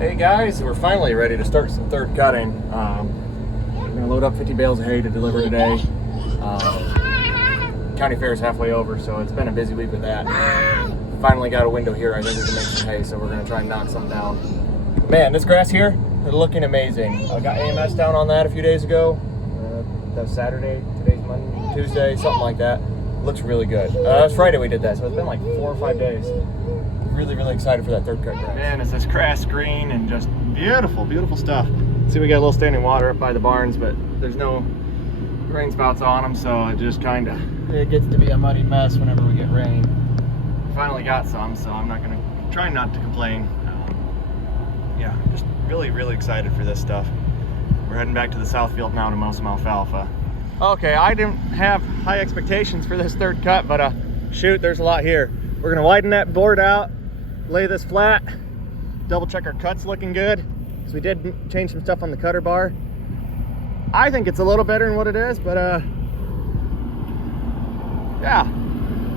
Hey guys, we're finally ready to start some third cutting. We're gonna load up 50 bales of hay to deliver today. County fair is halfway over, so it's been a busy week with that. Finally got a window here. I think we can make some hay, so we're gonna try and knock some down. Man, this grass here is looking amazing. I got AMS down on that a few days ago. That's Saturday, today's Monday, Tuesday, something like that. Looks really good. It was Friday we did that, so it's been like 4 or 5 days. Really excited for that third cut grass. Man, it's this grass green and just beautiful, beautiful stuff. See, we got a little standing water up by the barns, but there's no rain spouts on them, so it just it gets to be a muddy mess whenever we get rain. Finally got some, so I'm not gonna try not to complain. Yeah, just really excited for this stuff. We're heading back to the south field now to mow some alfalfa. Okay, I didn't have high expectations for this third cut, but shoot, there's a lot here. We're gonna widen that board out, lay this flat, double check our cuts looking good, because we did change some stuff on the cutter bar. I think it's a little better than what it is, but yeah,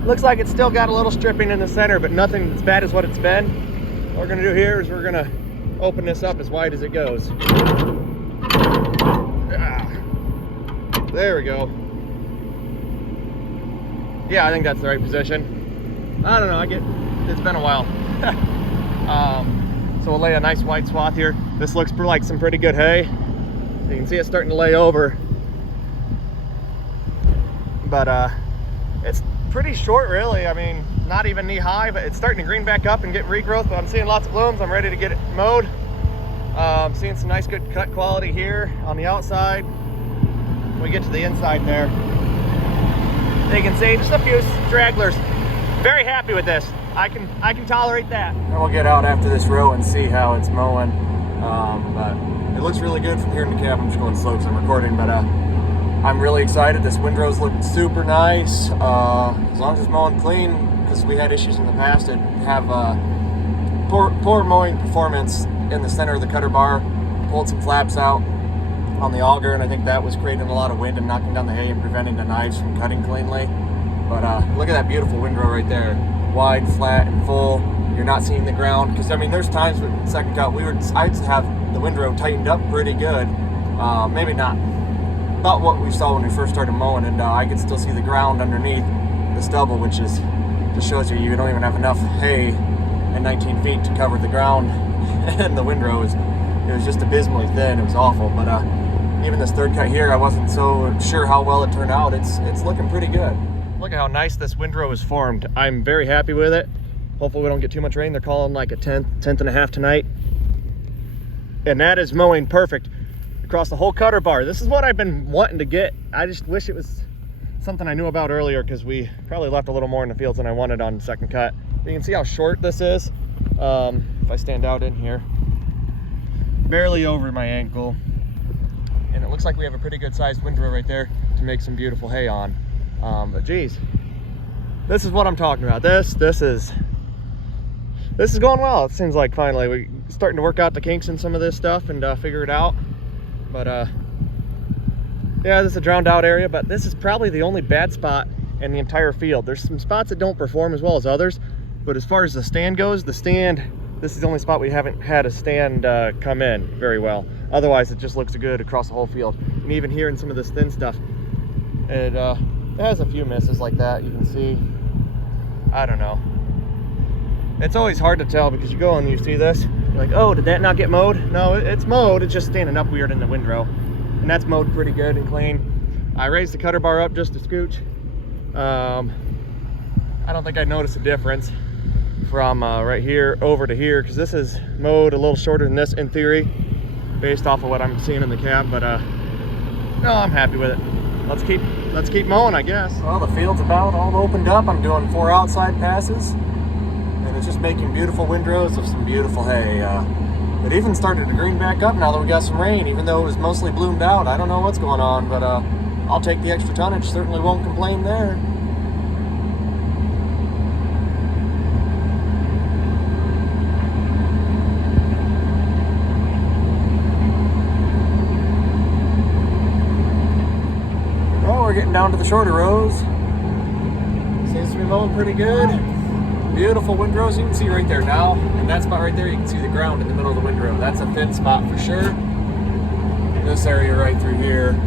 looks like it's still got a little stripping in the center, but nothing as bad as what it's been. What we're gonna do here is we're gonna open this up as wide as it goes. There we go. Yeah, I think that's the right position. I don't know, it's been a while. So we'll lay a nice wide swath here. This looks like some pretty good hay. You can see it's starting to lay over. But it's pretty short really. I mean, not even knee high, but it's starting to green back up and get regrowth, but I'm seeing lots of blooms. I'm ready to get it mowed. Seeing some nice good cut quality here on the outside. When we get to the inside there, you can see just a few stragglers. Very happy with this. I can tolerate that. And we'll get out after this row and see how it's mowing. But it looks really good from here in the cab. I'm just going slow because I'm recording, but I'm really excited. This windrow's looking super nice. As long as it's mowing clean, because we had issues in the past that have poor mowing performance in the center of the cutter bar. Pulled some flaps out on the auger, and I think that was creating a lot of wind and knocking down the hay and preventing the knives from cutting cleanly. But look at that beautiful windrow right there. Wide, flat, and full. You're not seeing the ground, because I mean, there's times with second cut I'd have the windrow tightened up pretty good. Maybe not what we saw when we first started mowing, and I could still see the ground underneath the stubble, which just shows you don't even have enough hay in 19 feet to cover the ground. And the windrow it was just abysmally thin. It was awful. But even this third cut here, I wasn't so sure how well it turned out. It's looking pretty good. Look at how nice this windrow is formed. I'm very happy with it. Hopefully we don't get too much rain. They're calling like a tenth and a half tonight. And that is mowing perfect across the whole cutter bar. This is what I've been wanting to get. I just wish it was something I knew about earlier, because we probably left a little more in the fields than I wanted on second cut. You can see how short this is. If I stand out in here, barely over my ankle. And it looks like we have a pretty good sized windrow right there to make some beautiful hay on. But geez, this is what I'm talking about. This is going well. It seems like finally we're starting to work out the kinks in some of this stuff and figure it out. But yeah, this is a drowned out area, but this is probably the only bad spot in the entire field. There's some spots that don't perform as well as others, but as far as the stand goes, this is the only spot we haven't had a stand come in very well. Otherwise, it just looks good across the whole field. And even here in some of this thin stuff, it has a few misses like that. You can see, I don't know. It's always hard to tell, because you go and you see this, you're like, oh, did that not get mowed? No, it's mowed. It's just standing up weird in the windrow. And that's mowed pretty good and clean. I raised the cutter bar up just a scooch. I don't think I noticed a difference from right here over to here, because this is mowed a little shorter than this in theory, based off of what I'm seeing in the cab. But no, I'm happy with it. Let's keep mowing, I guess. Well, the field's about all opened up. I'm doing 4 outside passes, and it's just making beautiful windrows of some beautiful hay. It even started to green back up now that we got some rain, even though it was mostly bloomed out. I don't know what's going on, but I'll take the extra tonnage. Certainly won't complain there. Well, we're getting down to the shorter rows. Seems to be mowing pretty good. Beautiful windrows. You can see right there now, and that spot right there, you can see the ground in the middle of the windrow. That's a thin spot for sure. This area right through here, you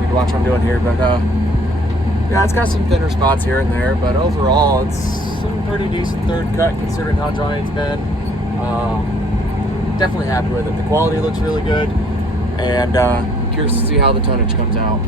need to watch what I'm doing here, but yeah, it's got some thinner spots here and there, but overall, it's some pretty decent third cut considering how dry it's been. Definitely happy with it. The quality looks really good, and curious to see how the tonnage comes out.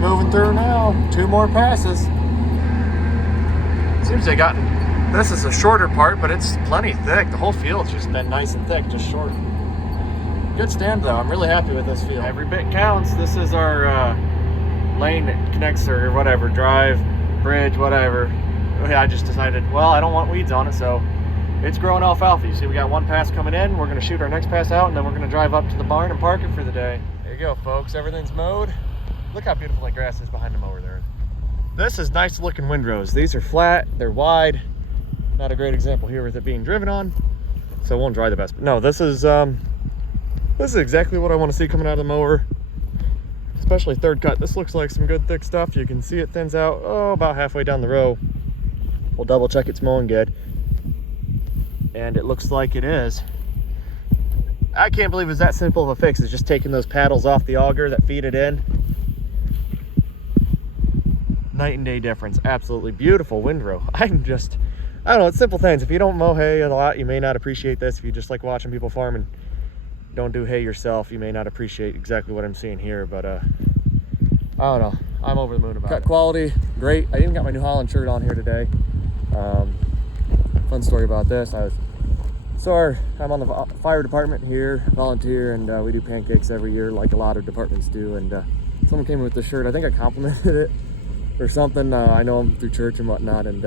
Moving through now, 2 more passes. Seems they gotten, this is a shorter part, but it's plenty thick. The whole field's just been nice and thick, just short. Good stand though, I'm really happy with this field. Every bit counts. This is our lane that connects, or whatever, drive, bridge, whatever. I just decided, well, I don't want weeds on it, so it's growing alfalfa. You see we got 1 pass coming in, we're gonna shoot our next pass out, and then we're gonna drive up to the barn and park it for the day. There you go, folks, everything's mowed. Look how beautiful that grass is behind the mower there. This is nice looking windrows. These are flat, they're wide. Not a great example here with it being driven on, so it won't dry the best. But no, this is exactly what I want to see coming out of the mower, especially third cut. This looks like some good thick stuff. You can see it thins out, about halfway down the row. We'll double check it's mowing good. And it looks like it is. I can't believe it's that simple of a fix. It's just taking those paddles off the auger that feed it in. Night and day difference. Absolutely beautiful windrow. I don't know, it's simple things. If you don't mow hay a lot, you may not appreciate this. If you just like watching people farm and don't do hay yourself, you may not appreciate exactly what I'm seeing here, but I don't know, I'm over the moon about it. Cut quality, great. I even got my New Holland shirt on here today. Fun story about this. I'm on the fire department here, volunteer, and we do pancakes every year like a lot of departments do, and someone came in with the shirt. I think I complimented it or something. I know them through church and whatnot, and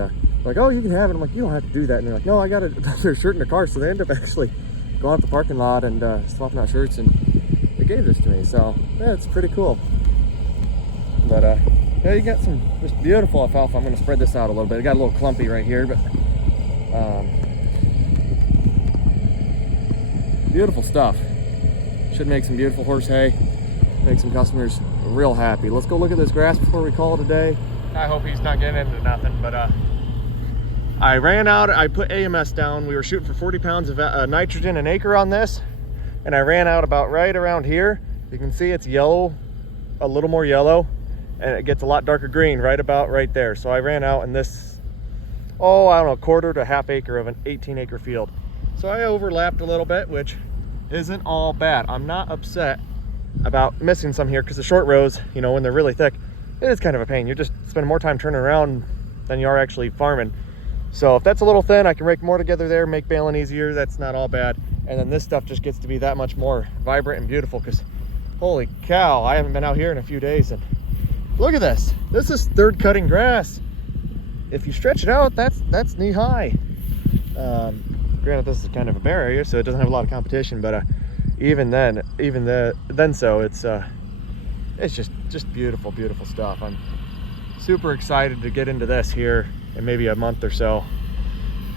like, oh, you can have it. I'm like, you don't have to do that. And they're like, no, I got another shirt in the car. So they end up actually going out the parking lot and swapping out shirts, and they gave this to me. So yeah, it's pretty cool. But yeah, you got some just beautiful alfalfa. I'm going to spread this out a little bit. It got a little clumpy right here, but beautiful stuff. Should make some beautiful horse hay. Make some customers real happy. Let's go look at this grass before we call it a day. I hope he's not getting into nothing, but I ran out. I put AMS down. We were shooting for 40 pounds of nitrogen an acre on this, and I ran out about right around here. You can see it's yellow, a little more yellow, and it gets a lot darker green right about right there. So I ran out in this, I don't know, a quarter to half acre of an 18-acre field. So I overlapped a little bit, which isn't all bad. I'm not upset about missing some here, because the short rows, you know, when they're really thick, it is kind of a pain. You're just spending more time turning around than you are actually farming. So if that's a little thin, I can rake more together there, make baling easier. That's not all bad. And then this stuff just gets to be that much more vibrant and beautiful, because holy cow, I haven't been out here in a few days, and look at this. This is third cutting grass. If you stretch it out, that's knee high. Granted, this is kind of a bare area, so it doesn't have a lot of competition, but even then it's just beautiful, beautiful stuff. I'm super excited to get into this here in maybe a month or so.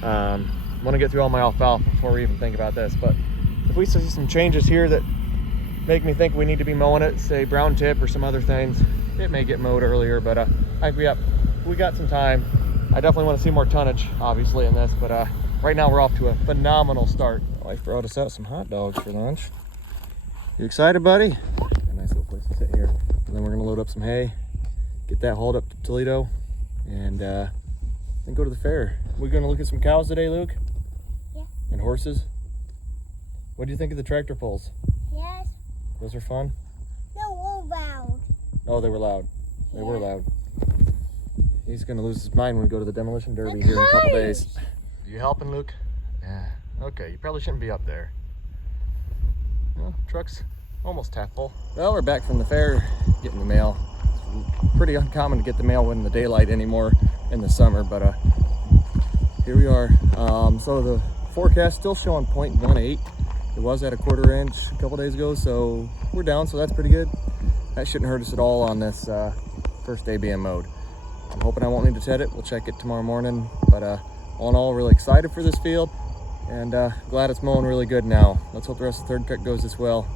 I want to get through all my alfalfa before we even think about this, but if we see some changes here that make me think we need to be mowing it, say brown tip or some other things, it may get mowed earlier, but I think we got some time. I definitely want to see more tonnage, obviously, in this, but right now we're off to a phenomenal start. My wife brought us out some hot dogs for lunch. You excited, buddy? A nice little place to sit here. And then we're gonna load up some hay, get that hauled up to Toledo, and then go to the fair. We're gonna look at some cows today, Luke? Yeah. And horses? What do you think of the tractor pulls? Yes. Those were fun? No, we're loud. Oh, they were loud. They were loud. He's gonna lose his mind when we go to the demolition derby here in a couple days. You helping, Luke? Yeah. Okay, you probably shouldn't be up there. Well, truck's almost half full. Well, we're back from the fair getting the mail. It's pretty uncommon to get the mail in the daylight anymore in the summer, but here we are. So the forecast still showing 0.18. It was at a 1/4 inch a couple days ago, so we're down, so that's pretty good. That shouldn't hurt us at all on this first day being mowed. I'm hoping I won't need to ted it. We'll check it tomorrow morning, but all in all, really excited for this field and glad it's mowing really good now. Let's hope the rest of the third cut goes as well.